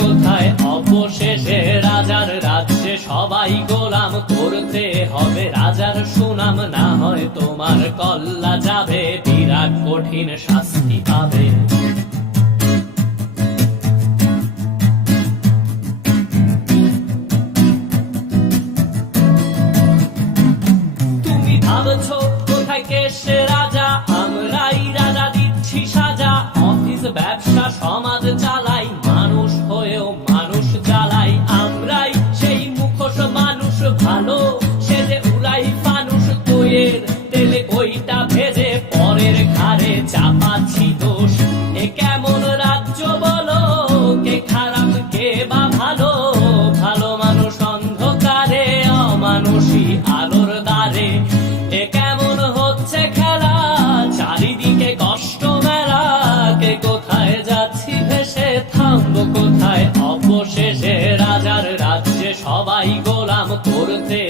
কোথায়? অবশেষে রাজার রাজ্যে সবাই গোলাম করতে হবে। রাজার সুনাম না হয় তোমার, কল্লা যাবে, বিরাট কঠিন শাস্তি পাবে। তুমি ভাবছ কোথায় কেসে রাজা? আমরাই রাজা দিচ্ছি সাজা। অফিস ব্যবসা তেলে ভেজে পরের ঘাড়ে চাপাচ্ছি দোষ এ কেমন রাজ্য বলো? কে খারাপ, কে বা ভালো? ভালো মানুষ অন্ধকারে, অমানুষী আলোর দ্বারে। এ কেমন হচ্ছে খেলা? চারিদিকে কষ্ট মেলা। কে কোথায় যাচ্ছি ভেসে? থামবো কোথায়? অবশেষে রাজার রাজ্যে সবাই গোলাম করতে